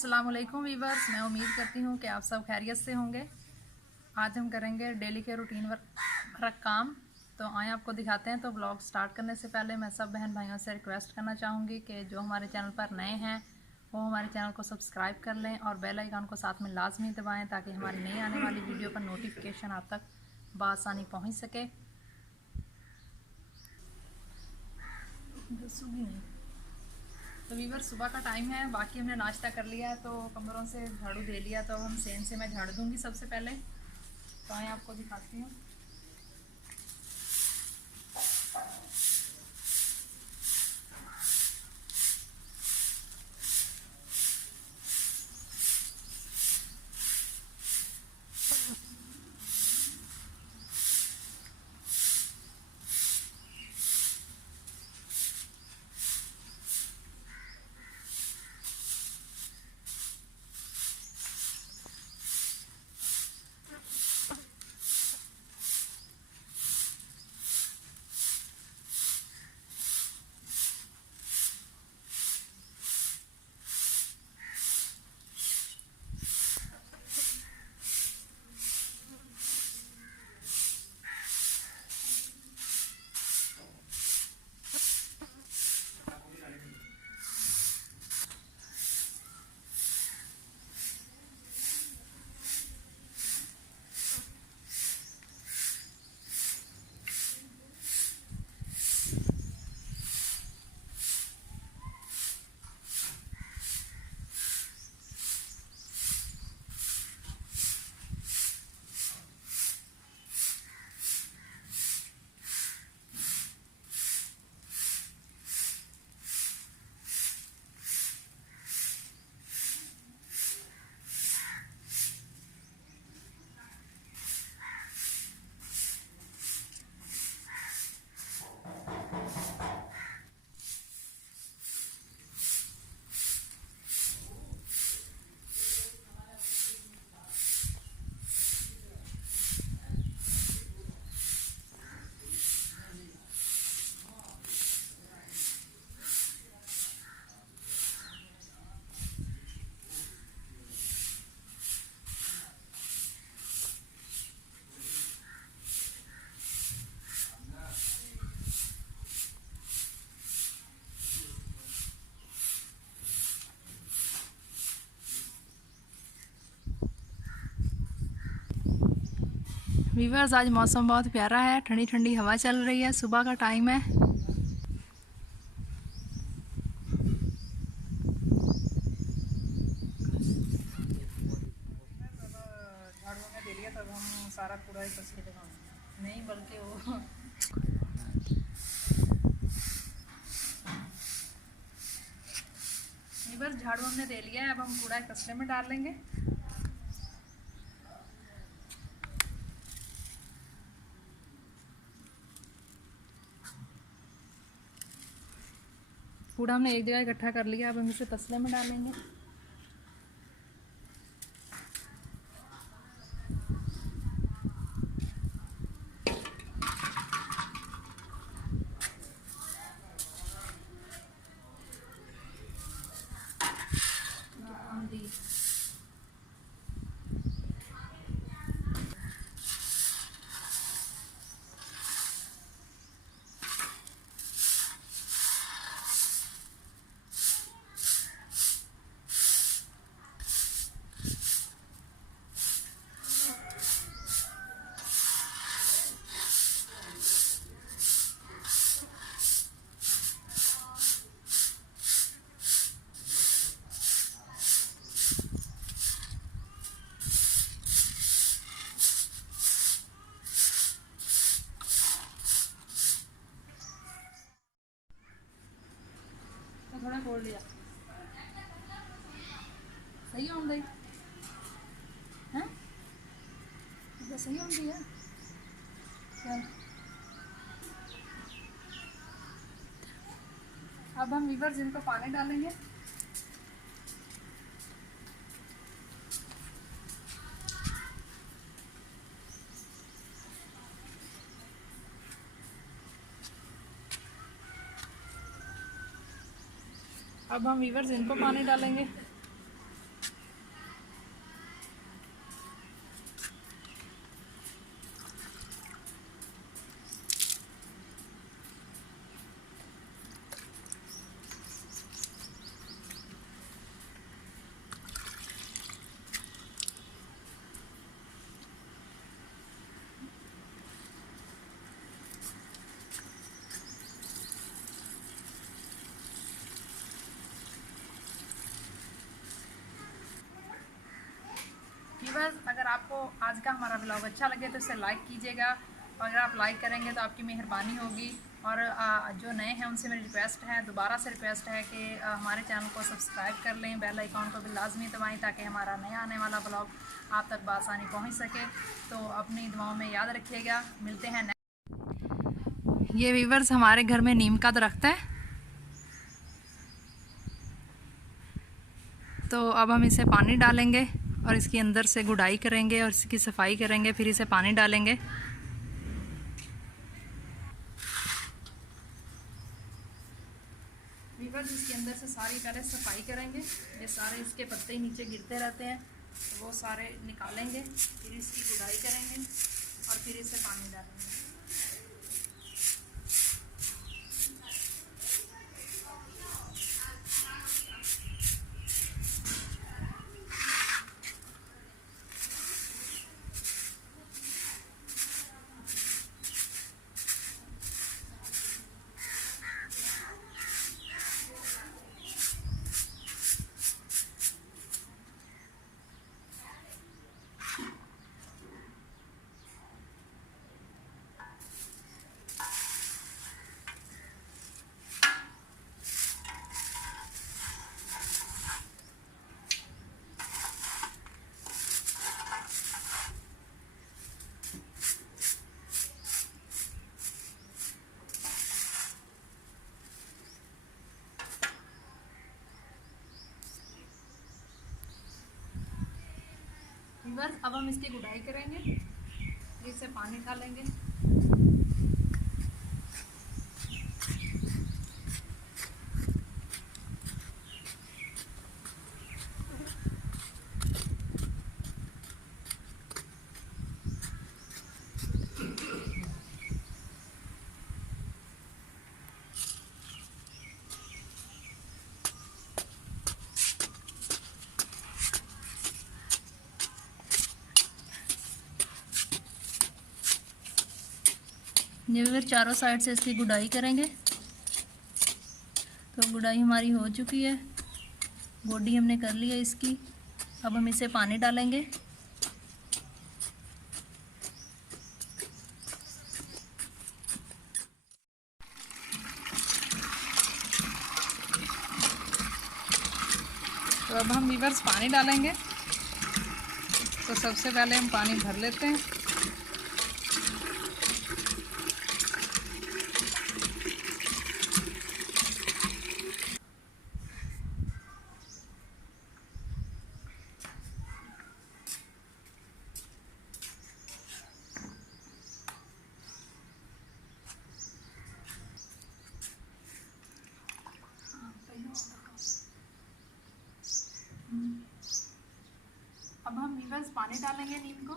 अस्सलामुअलैकुम वीवर्स, मैं उम्मीद करती हूँ कि आप सब खैरियत से होंगे। आज हम करेंगे डेली के रूटीन वर्क काम। तो आए आपको दिखाते हैं। तो ब्लॉग स्टार्ट करने से पहले मैं सब बहन भाइयों से रिक्वेस्ट करना चाहूँगी कि जो हमारे चैनल पर नए हैं वो हमारे चैनल को सब्सक्राइब कर लें और बेल आइकन को साथ में लाजमी दबाएँ ताकि हमारी नई आने वाली वीडियो पर नोटिफिकेशन आप तक बआसानी पहुँच सके। तो वीवर सुबह का टाइम है, बाकी हमने नाश्ता कर लिया है तो कमरों से झाड़ू दे लिया। तो हम सेन से मैं झाड़ू दूंगी सबसे पहले। तो आए आपको दिखाती हूँ। वीवर्स, आज मौसम बहुत प्यारा है, ठंडी ठंडी हवा चल रही है, सुबह का टाइम है। झाड़ू में दे लिया तब हम सारा कूड़ा कस के लगाएंगे, नहीं बल्कि वो वीवर्स झाड़ू हमने दे लिया है, अब हम कूड़ा कचरे में डाल लेंगे। कूड़ा हमने एक जगह इकट्ठा कर लिया, अब हम इसे तसले में डालेंगे। थोड़ा खोल लिया, सही होंगे हैं, तो सही होंगी है। चल अब हम वीवर्स इनको पानी डालेंगे। अब हम वीवर्स इनको पानी डालेंगे। व्यूअर्स, अगर आपको आज का हमारा ब्लॉग अच्छा लगे तो इसे लाइक कीजिएगा, और अगर आप लाइक करेंगे तो आपकी मेहरबानी होगी। और जो नए हैं उनसे मेरी रिक्वेस्ट है, दोबारा से रिक्वेस्ट है कि हमारे चैनल को सब्सक्राइब कर लें, बेल आइकॉन को भी लाजमी दबाएं ताकि हमारा नया आने वाला ब्लॉग आप तक बआसानी पहुंच सके। तो अपनी दुआओं में याद रखिएगा। मिलते हैं ये व्यूअर्स, हमारे घर में नीम का दरख्त है, तो अब हम इसे पानी डालेंगे और इसके अंदर से गुड़ाई करेंगे और इसकी सफाई करेंगे, फिर इसे पानी डालेंगे। व्यूअर्स, इसके अंदर से सारी पहले सफाई करेंगे। ये सारे इसके पत्ते नीचे गिरते रहते हैं, तो वो सारे निकालेंगे, फिर इसकी गुड़ाई करेंगे और फिर इसे पानी डालेंगे। व्यूअर्स, अब हम इसकी गुड़ाई करेंगे, फिर इसे पानी डालेंगे। ये फिर चारों साइड से इसकी गुड़ाई करेंगे। तो गुड़ाई हमारी हो चुकी है, गोडी हमने कर ली है इसकी। अब हम इसे पानी डालेंगे। तो अब हम व्यूअर्स पानी डालेंगे। तो सबसे पहले हम पानी भर लेते हैं। अब हम व्यूअर्स पानी डालेंगे नीम को।